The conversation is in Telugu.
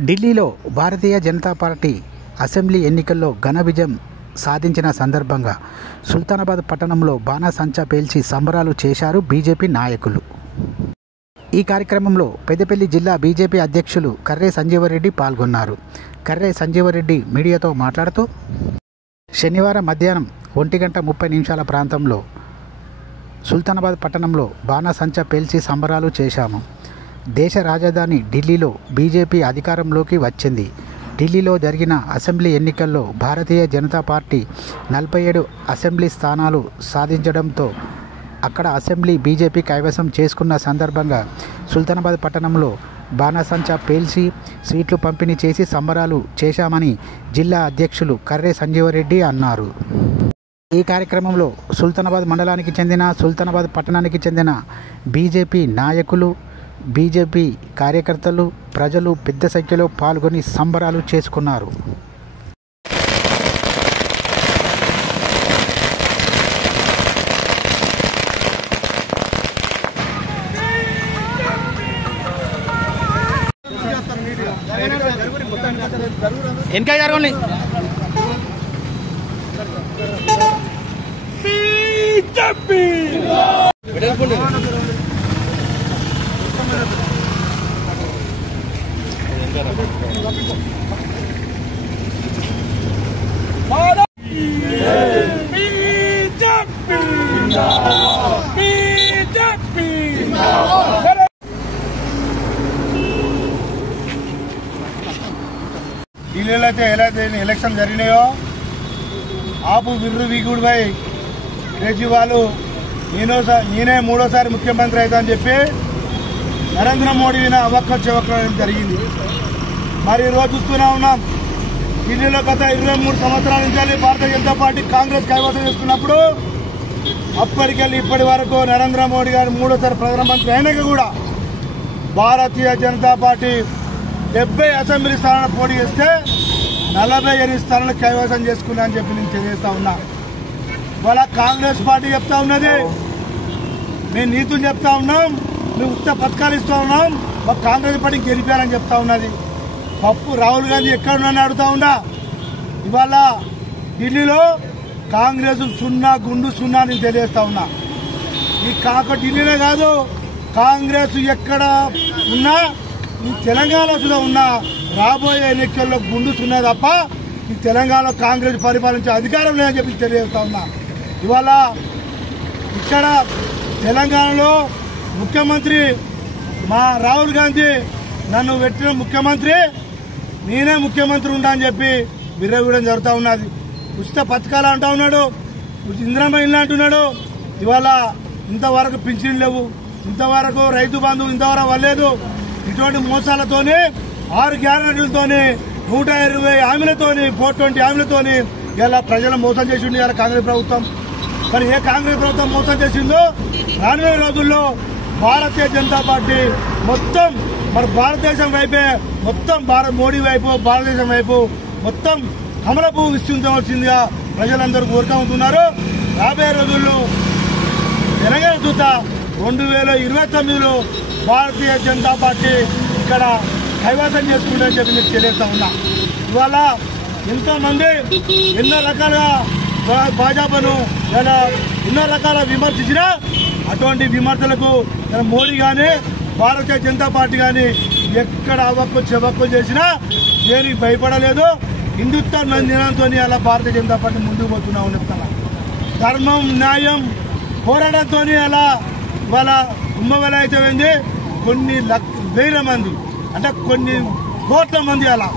ఢిల్లీలో భారతీయ జనతా పార్టీ అసెంబ్లీ ఎన్నికల్లో ఘన విజయం సాధించిన సందర్భంగా సుల్తానాబాద్ పట్టణంలో బాణాసంచా పేల్చి సంబరాలు చేశారు బీజేపీ నాయకులు. ఈ కార్యక్రమంలో పెద్దపల్లి జిల్లా బీజేపీ అధ్యక్షులు కర్రే సంజీవరెడ్డి పాల్గొన్నారు. కర్రే సంజీవరెడ్డి మీడియాతో మాట్లాడుతూ, శనివారం మధ్యాహ్నం 1:30 ప్రాంతంలో సుల్తానాబాద్ పట్టణంలో బాణాసంచా పేల్చి సంబరాలు చేశాము. దేశ రాజధాని ఢిల్లీలో బీజేపీ అధికారంలోకి వచ్చింది. ఢిల్లీలో జరిగిన అసెంబ్లీ ఎన్నికల్లో భారతీయ జనతా పార్టీ 47 అసెంబ్లీ స్థానాలు సాధించడంతో అక్కడ అసెంబ్లీ బీజేపీ కైవసం చేసుకున్న సందర్భంగా సుల్తానాబాద్ పట్టణంలో బాణాసంచా పేల్చి స్వీట్లు పంపిణీ చేసి సంబరాలు చేశామని జిల్లా అధ్యక్షులు కర్రే సంజీవరెడ్డి అన్నారు. ఈ కార్యక్రమంలో సుల్తానాబాద్ మండలానికి చెందిన, సుల్తానాబాద్ పట్టణానికి చెందిన బీజేపీ నాయకులు, బీజేపీ కార్యకర్తలు, ప్రజలు పెద్ద సంఖ్యలో పాల్గొని సంబరాలు చేసుకున్నారు. ఇంకా జరగండి. ఢిల్లీలో అయితే ఎలక్షన్ జరిగినాయో ఆపు బిర్రు వీగుడిపై కేజ్రీవాల్ నేనే మూడోసారి ముఖ్యమంత్రి అవుతా అని చెప్పి నరేంద్ర మోడీ అవక్క చెవక్కడం జరిగింది. మరి ఈరోజు చూస్తూనే ఉన్నాం, ఢిల్లీలో గత 23 సంవత్సరాల నుంచి భారతీయ జనతా పార్టీ కాంగ్రెస్ కైవసం చేసుకున్నప్పుడు అప్పటికెళ్ళి ఇప్పటి వరకు నరేంద్ర మోడీ గారు మూడోసారి ప్రధానమంత్రి అయినాక కూడా భారతీయ జనతా పార్టీ 70 అసెంబ్లీ స్థానాలు పోటీ చేస్తే 48 స్థానాలు కైవసం చేసుకున్నా అని చెప్పి నేను తెలియజేస్తా ఉన్నా. ఇవాళ కాంగ్రెస్ పార్టీ చెప్తా ఉన్నది, మేము నీతులు చెప్తా ఉన్నాం, మేము ఉచిత పథకాలు ఇస్తా ఉన్నాం, మాకు కాంగ్రెస్ పార్టీ గెలిపారని చెప్తా ఉన్నది. రాహుల్ గాంధీ ఎక్కడున్నారని అడుగుతా ఉన్నా. ఇవాళ ఢిల్లీలో కాంగ్రెస్ గుండు సున్నా నేను తెలియజేస్తా ఉన్నా. ఈ ఢిల్లీలో కాదు, కాంగ్రెస్ ఎక్కడ ఉన్నా, ఈ తెలంగాణ సుధా ఉన్నా రాబోయే ఎన్నికల్లో గుండు సున్నా తప్ప ఈ తెలంగాణలో కాంగ్రెస్ పరిపాలించే అధికారం లేదని చెప్పి తెలియజేస్తా ఉన్నా. ఇవాళ ఇక్కడ తెలంగాణలో ముఖ్యమంత్రి మా రాహుల్ గాంధీ నన్ను పెట్టిన ముఖ్యమంత్రి, నేనే ముఖ్యమంత్రి ఉంటా అని చెప్పి విర్రవీయడం జరుగుతూ ఉన్నది. ఉచిత పథకాలు అంటా ఉన్నాడు, ఇందిరమ్మ ఇల్లు అంటున్నాడు. ఇవాళ ఇంతవరకు పింఛన్లు లేవు, ఇంతవరకు రైతు బంధు ఇంతవరకు వల్లేదు. ఇటువంటి మోసాలతోని 6 గ్యారెంటీలతోని 120 హామీలతోని 420 హామీలతోని ఇలా ప్రజలను మోసం చేసింది ఇలా కాంగ్రెస్ ప్రభుత్వం. మరి ఏ కాంగ్రెస్ ప్రభుత్వం మోసం చేసిందో రానున్న రోజుల్లో భారతీయ జనతా పార్టీ మొత్తం మన భారతదేశం వైపే, మొత్తం మోడీ వైపు, భారతదేశం వైపు మొత్తం కమల పువ్వు విస్తరించవలసిందిగా ప్రజలందరూ కోరుకుంటున్నారు. రాబోయే రోజుల్లో తెలంగాణ చూత 2029లో భారతీయ జనతా పార్టీ ఇక్కడ కైవసం చేసుకుంటుందని చెప్పి మీకు తెలియజేస్తా ఉన్నా. ఇవాళ ఎంతోమంది ఎన్నో రకాలుగా భాజపాను ఎన్నో రకాల విమర్శించినా అటువంటి విమర్శలకు మోడీ కానీ భారతీయ జనతా పార్టీ కానీ ఎక్కడ చెవక్కు చేసినా దేనికి భయపడలేదు. హిందుత్వ నినాదంతో అలా భారతీయ జనతా పార్టీ ముందుకు పోతున్నా ఉన్నట్టుగా ధర్మం, న్యాయం పోరాటంతో అలా ఇవాళ కుంభమేళా అయితే కొన్ని వేల మంది, అంటే కొన్ని కోట్ల మంది అలా